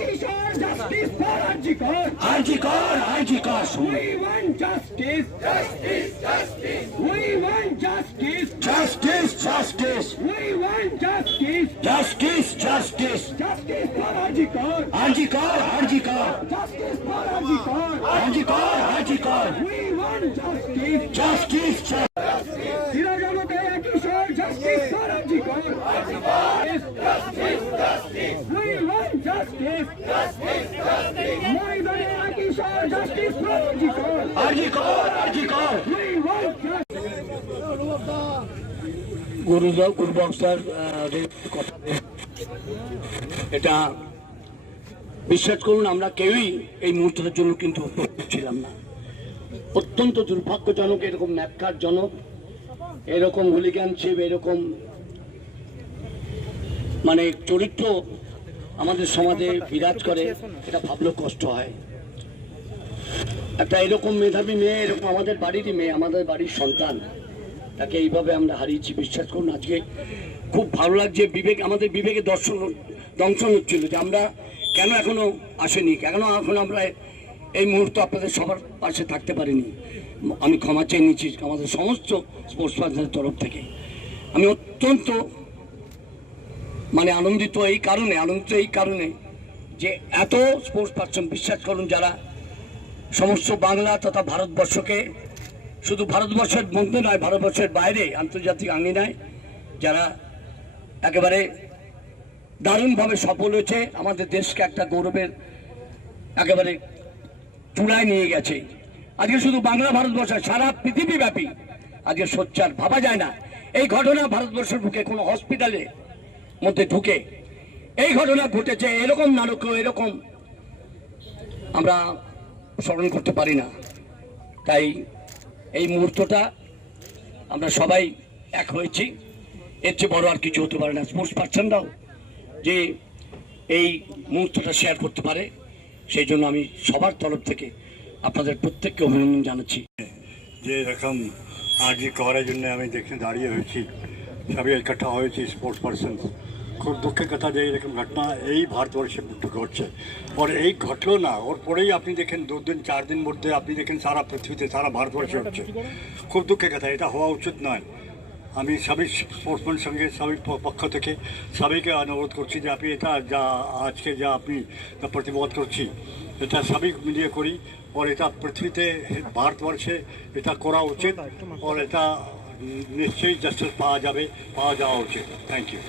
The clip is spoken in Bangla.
justice for Arjikar. Arjikar, Arjikar. We want justice. Justice, justice. We want justice. Justice, justice. We want justice. Justice, justice. Justice for Arjikar. Arjikar, Arjikar. Justice for Arjikar. Arjikar, Arjikar. We want justice. Justice, justice. গুরুদেব কথা এটা বিশ্বাস করুন, আমরা কেউই এই মুহূর্তের জন্য কিন্তু ছিলাম না। অত্যন্ত দুর্ভাগ্যজনক, এরকম ন্যাক্কারজনক এরকম হুলিগানশিপ এরকম মানে চরিত্র আমাদের সমাজে বিরাজ করে, এটা ভাবলেও কষ্ট হয়। একটা এরকম মেধাবী মেয়ে, এরকম আমাদের বাড়িরই মেয়ে, আমাদের বাড়ির সন্তান, তাকে এইভাবে আমরা হারিয়েছি, বিশ্বাস করুন, আজকে খুব ভালো লাগছে, বিবেক, আমাদের বিবেকে দর্শন, দংশন হচ্ছিল যে আমরা কেন এখনও আসেনি, কেন এখন আমরা এই মুহূর্তে আপনাদের সবার পাশে থাকতে পারিনি। আমি ক্ষমা চেয়ে নিচ্ছি আমাদের সমস্ত স্পোর্টস পার্সনের তরফ থেকে। আমি অত্যন্ত মানে আনন্দিত এই কারণে, আনন্দিত এই কারণে যে এত স্পোর্টস পার্সন বিশ্বাস করুন যারা সমস্ত বাংলা তথা ভারতবর্ষকে, শুধু ভারতবর্ষের মধ্যে নয়, ভারতবর্ষের বাইরে, আন্তর্জাতিক আঙ্গিনায় যারা একেবারে দারুণভাবে সফল হয়েছে, আমাদের দেশকে একটা গৌরবের একেবারে চূড়ায় নিয়ে গেছে। আজকে শুধু বাংলা, ভারতবর্ষ, সারা পৃথিবীব্যাপী আজকে সোচ্চার ভাবা যায় না। এই ঘটনা ভারতবর্ষের বুকে কোনো হসপিটালে মধ্যে ঢুকে। এই ঘটনা ঘটেছে এরকম নারকীয় এরকম। আমরা স্মরণ করতে পারি না। তাই এই মুহূর্তটা আমরা সবাই এক হয়েছি। এর চেয়ে বড় আর কিছু হতে পারে না। স্পোর্টস পার্সনরাও যে এই মুহূর্তটা শেয়ার করতে পারে। সেই জন্য আমি সবার তরফ থেকে আপনাদের প্রত্যেককে অভিনন্দন জানাচ্ছি। যে এরকম আজকে করার জন্য আমি দেখে দাঁড়িয়ে হয়েছি। সবাই ইকट्ठा হয়েছি স্পোর্টস পার্সন খুব দুঃখের কথা যে এরকম ঘটনা এই ভারতবর্ষে ঘটছে আর এই ঘটনা ওর পরেই আপনি দেখেন দু দিন চার দিন মধ্যে আপনি দেখেন সারা পৃথিবীতে সারা ভারতবর্ষে হচ্ছে খুব দুঃখের কথা এটা হওয়া উচিত নয় আমি সবই স্পোর্টসম্যান সঙ্গে সবই পক্ষ থেকে সবাইকে অনুরোধ করছি যে আপনি এটা যা আজকে যা আপনি প্রতিবাদ করছি এটা সবই মিলিয়ে করি আর এটা পৃথিবীতে ভারতবর্ষে এটা করা উচিত আর এটা নিশ্চয়ই জাস্টিস পাওয়া যাবে পাওয়া যাওয়া উচিত। Thank you